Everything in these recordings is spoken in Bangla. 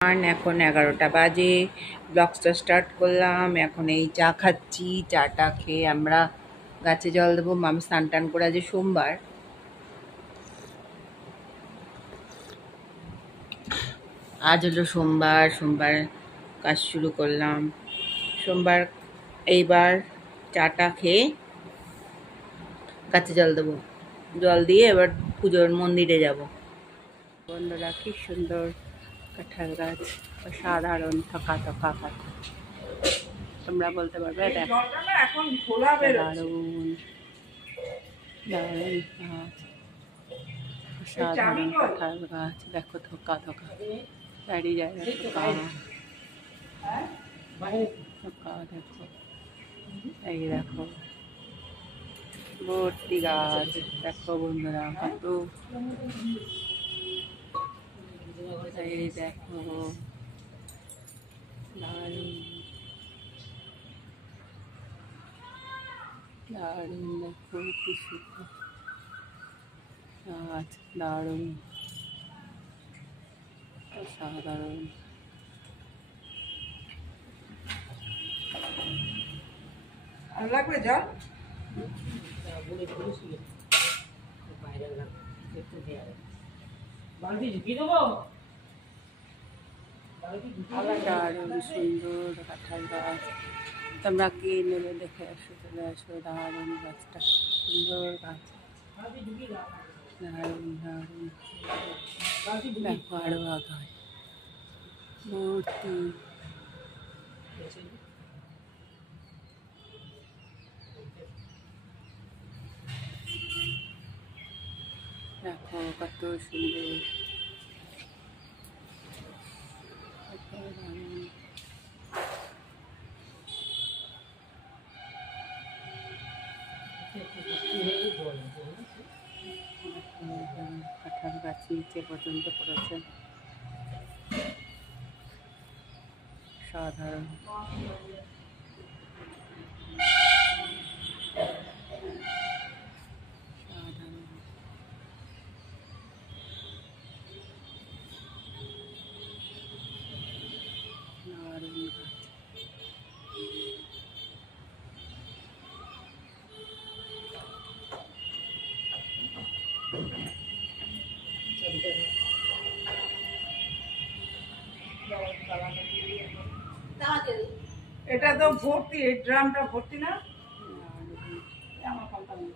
এখন 11টা বাজে। ব্লগসটা স্টার্ট করলাম। এখন এই চা খাচ্ছি। চাটা খেয়ে আমরা গাছে জল দেবো। মাম স্নান টান করে, আজ সোমবার। আজ হলো সোমবার। সোমবার কাজ শুরু করলাম। সোমবার এইবার চাটা খেয়ে গাছে জল দেবো। জল দিয়ে এবার পুজোর মন্দিরে যাব। বন্ধুরা, কি সুন্দর কাঁঠাল গাছ, অসাধারণ থকা থকা পাতা। তোমরা বলতে পারবে দারুণ দারুণ গাছ, অসাধারণ কাঁঠাল গাছ। দেখো থোকা থোকা চারি জায়গায় থোকা থোকা। দেখো, এই দেখো ভর্তি গাছ। দেখো বন্ধুরা, কত এই দেখো দারুণ দারুণ। দেখো কি সুন্দর গাছ, দারুণ অসাধারণ। লাগবে জল দারুণ সুন্দর কাঁঠাল গাছ। তোমরা কে নেবে দেখে আসো, চলে আসো। দারুণ গাছটা, সুন্দর গাছ, দারুণ দারুণ। দেখো আরো আগায় মূর্তি। দেখো কত সুন্দর, কত দারুণ। কাঁঠাল গাছ নিচে পর্যন্ত পড়েছে, সাধারণ। এটা তো ভর্তি, এই ড্রামটা ভর্তি না। আমার কোম্পানি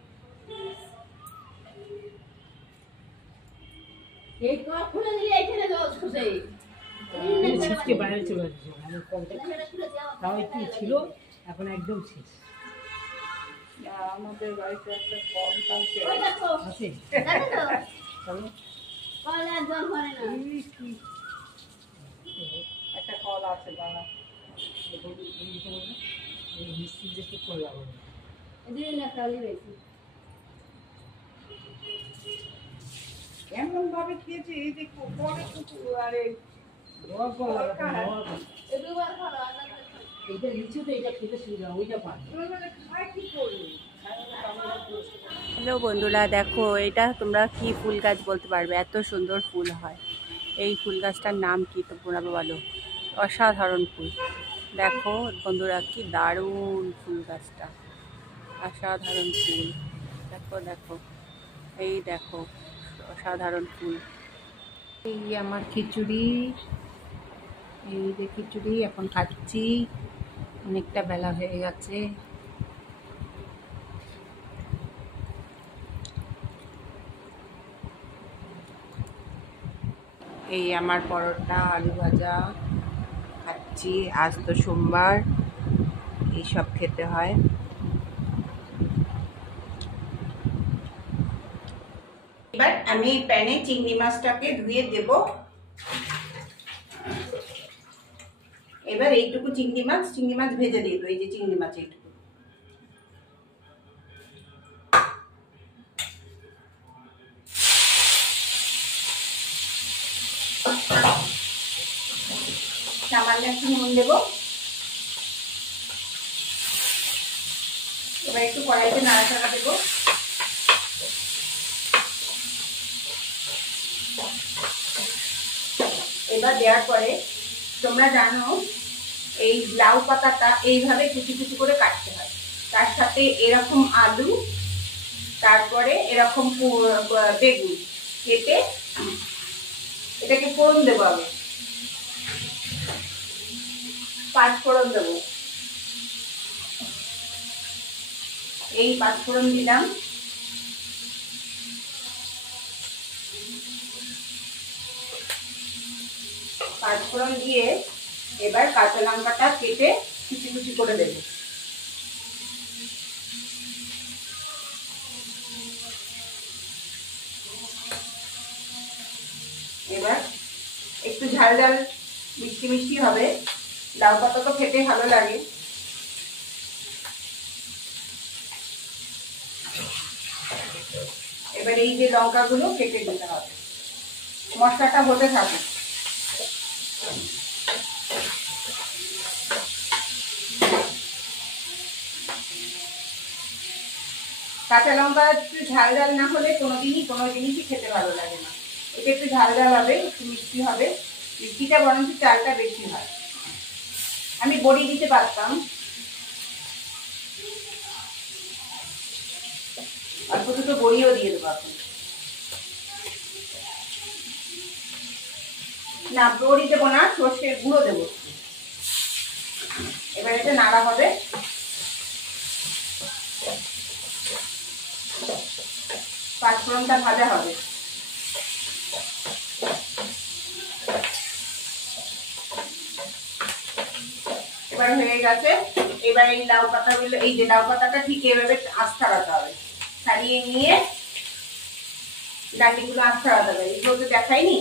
এই কপ খুলে দিলে এখানে জল ছুঁছে ছিটকে বাইরে চলে যাচ্ছে। আমার কলটা তাও একটু ছিল, এখন একদম শেষ। আমাদের বাড়িতে একটা কল আছে, একটা কল আছে। দাঁড়া, মিস্ত্রি দেখে কল লাগাবো। এমন ভাবে খেয়েছে এই যে পরে কুকুর আর এই এইটা নিচে তো এটা খেতে সুবিধা, ওইটা পায় কি করবে। হ্যালো বন্ধুরা, দেখো এটা তোমরা কি ফুল গাছ বলতে পারবে? এত সুন্দর ফুল হয়। এই ফুল গাছটার নাম কি তোমরা বলো? অসাধারণ ফুল। দেখো বন্ধুরা, কি দারুণ ফুল গাছটা, অসাধারণ ফুল। দেখো দেখো, এই দেখো অসাধারণ ফুল। এই আমার খিচুড়ি, এই যে খিচুড়ি এখন খাচ্ছি। অনেকটা বেলা হয়ে গেছে। এই আমার পরোটা, আলু ভাজা খাচ্ছি। আজ তো সোমবার, এইসব খেতে হয়। এবার আমি প্যানে চিংড়ি মাছটাকে ধুয়ে দেব। এবার এইটুকু চিংড়ি মাছ ভেজে দিয়ে দেবো। এই যে চিংড়ি মাছ এইটুকু। সামান্য একটু নুন দেবো। এবার একটু কড়াইতে নাড়াচাড়া দেবো। এবার দেওয়ার পরে তোমরা জানো এই লাউ পাতাটা এইভাবে কুচি কুচি করে কাটতে হয়, তার সাথে এরকম আলু, তারপরে এরকম বেগুন কেটে এটাকে ফোড়ন দেবো। আগে 5 ফোড়ন দেবো, এই 5 ফোড়ন দিলাম। পাঁচফোড়ন দিয়ে এবার কাঁচা লঙ্কাটা কেটে কুচি কুচি করে দেব। এবার একটু ঝাল ঝাল মিষ্টি মিষ্টি হবে, লাউ পাতা তো খেতে ভালো লাগে। এবার এই যে লঙ্কাগুলো কেটে দিতে হবে, মশলাটা হতে থাকে। কাঁচা লঙ্কা একটু ঝাল ঝাল না হলে কোনো জিনিসই খেতে ভালো লাগে না। এটা একটু ঝাল ঝাল হবে, একটু মিষ্টি হবে, মিষ্টিটা বরঞ্চ চালটা বেশি হয়। আমি বড়ি দিতে পারতাম, অল্প দুটো বড়িও দিয়ে দেবো এখন। না, বড়ি দেবো না, সর্ষের গুঁড়ো দেবো। এবার এটা নাড়া হবে। পাঁচফোড়নটা ভাজা হবে। এবার হয়ে গেছে। এবার এই লাউ পাতাগুলো, এই যে লাউ পাতাটা ঠিক এভাবে আঁচ ছাড়াতে হবে, ছাড়িয়ে নিয়ে ডাঁটিগুলো আঁচ ছাড়াতে হবে। এগুলো তো দেখাইনি,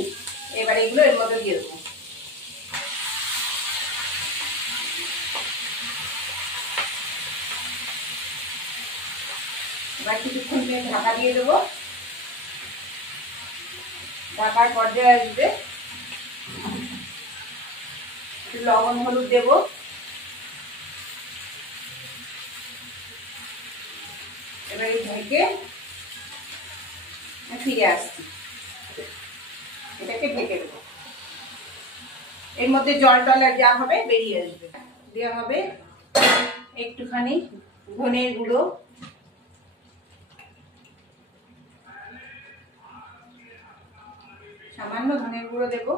এবার এগুলো এর মধ্যে দিয়ে দেবো। এবার কিছুক্ষণ ঢাকা দিয়ে দেবো, ঢাকার পর্যায়ে আসবে। একটু লবণ হলুদ দেবো, এবারে ঢেকে ফিরে আসছি। এটাকে ঢেকে দেবো, এর মধ্যে জল টল যা হবে বেরিয়ে আসবে। দেওয়া হবে একটুখানি ধনের গুঁড়ো, সামান্য ধনের গুঁড়ো দেবো,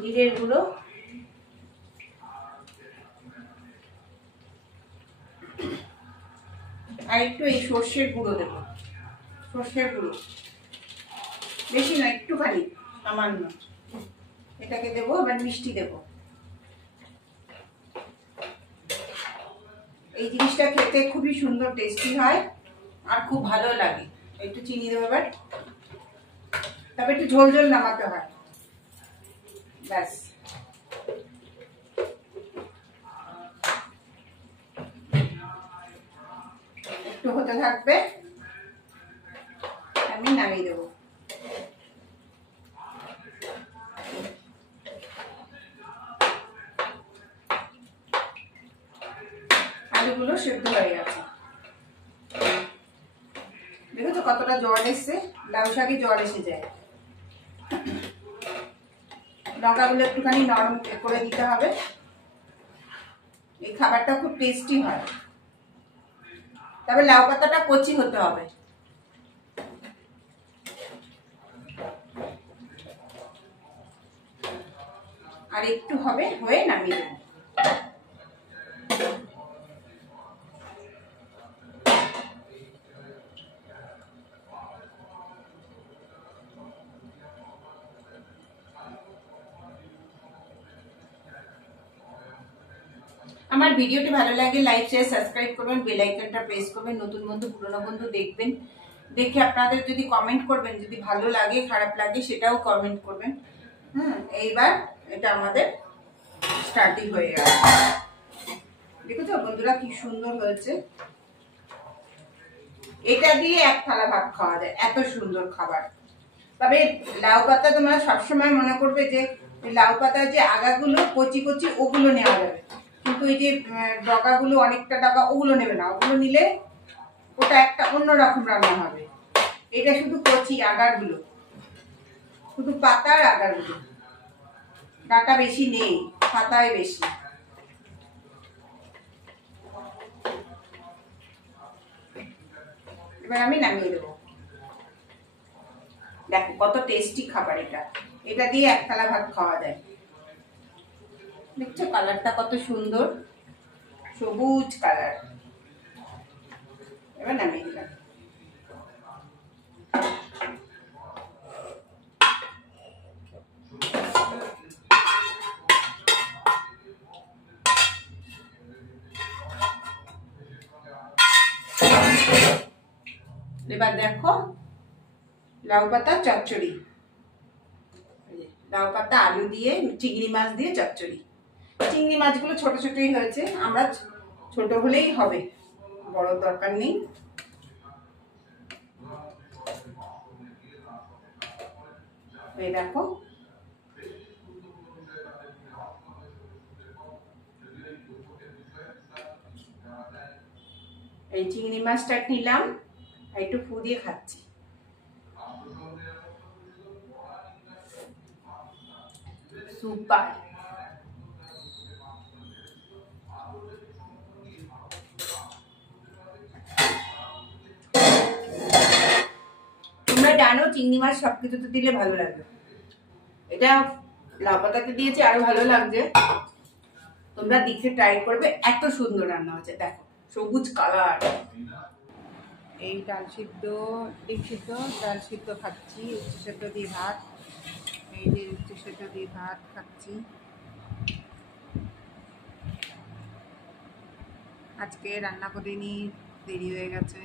জিরের গুঁড়ো, আর একটু এই সর্ষের গুঁড়ো দেবো। সর্ষের গুঁড়ো বেশি না, একটুখানি সামান্য, এটাকে দেবো। এবার মিষ্টি দেবো। এই জিনিসটা খেতে খুবই সুন্দর টেস্টি হয় আর খুব ভালো লাগে। একটু চিনি দেবো এবার, তবে একটু ঝোল ঝোল নামাতে হয়, ব্যাস। একটু হতে থাকবে, আমি নামিয়ে দেবো। আলুগুলো সেদ্ধ হয়ে গেছে, দেখেছো কতটা জল এসছে, লাউ শাকে জল এসে যায়। লঙ্কাগুলো একটুখানি নরম করে দিতে হবে, এই খাবারটা খুব টেস্টি হয়। তবে লাউ পাতাটা কচি হতে হবে। আর একটু হবে, হয়ে নামিয়ে দেবো। আমার ভিডিওটি ভালো লাগে লাইক শেয়ার সাবস্ক্রাইব করবেন, বেল আইকনটা প্রেস করবেন। নতুন বন্ধু পুরনো বন্ধু দেখবেন, দেখে আপনাদের যদি কমেন্ট করবেন, যদি ভালো লাগে খারাপ লাগে সেটাও কমেন্ট করবেন। এইবার এটা আমাদের স্টার্টিং হয়ে গেল। দেখেছো বন্ধুরা কি সুন্দর হয়েছে। এটা দিয়ে এক থালা ভাত খাওয়া যায়, এত সুন্দর খাবার। তবে লাউ পাতা তোমরা সবসময় মনে করবে যে লাউ পাতার যে আগাগুলো কচি কচি ওগুলো নেওয়া যাবে, কিন্তু এই যে ডগাগুলো অনেকটা ডগা ওগুলো নেবে না, ওগুলো নিলে ওটা একটা অন্যরকম রান্না হবে। এটা শুধু কচি আগারগুলো। শুধু পাতা আর আদা রুটি, ডাটা বেশি নেই, পাতায় বেশি। এবার আমি নামিয়ে দেবো। দেখো কত টেস্টি খাবার এটা, এটা দিয়ে এক থালা ভাত খাওয়া যায়। দেখছো কালারটা কত সুন্দর, সবুজ কালার। এবার নামিয়ে দিলাম। এবার দেখো লাউ পাতা চচ্চড়ি, লাউ পাতা আলু দিয়ে চিংড়ি মাছ দিয়ে চচ্চড়ি। চিংড়ি মাছগুলো ছোট ছোটই হয়েছে, আমরা ছোট হলেই হবে, বড় দরকার নেই। এই দেখো এই চিংড়ি মাছটা নিলাম, একটু ফু দিয়ে খাচ্ছি। সুপার। তোমরা জানো চিংড়ি মাছ সবকিছুতে দিলে ভালো লাগে, এটা লাউ পাতাতে দিয়েছে আরো ভালো লাগছে। তোমরা দেখে ট্রাই করবে, এত সুন্দর রান্না হচ্ছে। দেখো সবুজ কালার। এই ডাল সিদ্ধ, ডিম সিদ্ধ, ডাল সিদ্ধ খাচ্ছি, উচ্ছে সেদ্ধ দিয়ে ভাত। এই যে উচ্ছে সেদ্ধ দিয়ে ভাত খাচ্ছি। আজকে রান্না করিনি, দেরি হয়ে গেছে।